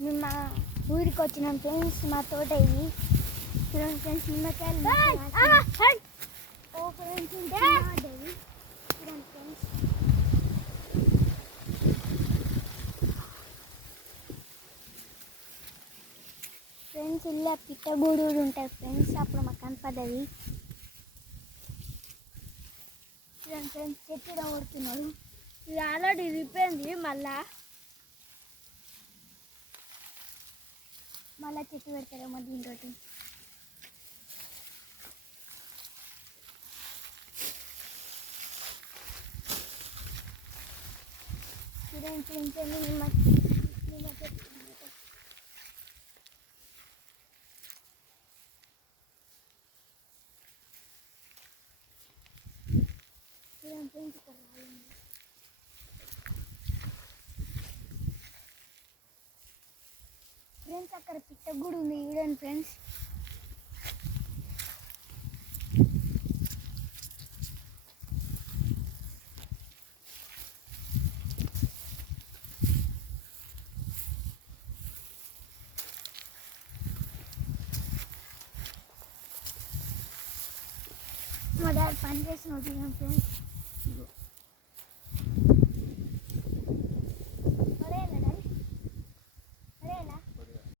మేము మా ఊరికి వచ్చినాం ఫ్రెండ్స్. మా తోట ఇది చూడండి ఫ్రెండ్స్. నిమ్మకాయలు ఓ ఫ్రెండ్స్ చూడండి ఫ్రెండ్స్. ఫ్రెండ్స్ ఇలా పిట్టగూడు ఉంటాయి ఫ్రెండ్స్. అప్పుడు మాకు కనపడ్డది. చూడండి ఫ్రెండ్స్ చెట్టు కొడుతున్నాడు. ఇది ఆల్రెడీ రిపోయింది. మళ్ళా చెట్టు పెడతారేమో దీంతో. చూడండి ఫ్రెండ్స్ నిమ్మ చెట్టు. చూడండి ఫ్రెండ్స్ ఇక్కడ ఫ్రెండ్స్ అక్కడ పిట్టగూడు ఉంది చూడండి ఫ్రెండ్స్. మా డాడీ పని చేసిన చూడండి ఫ్రెండ్స్.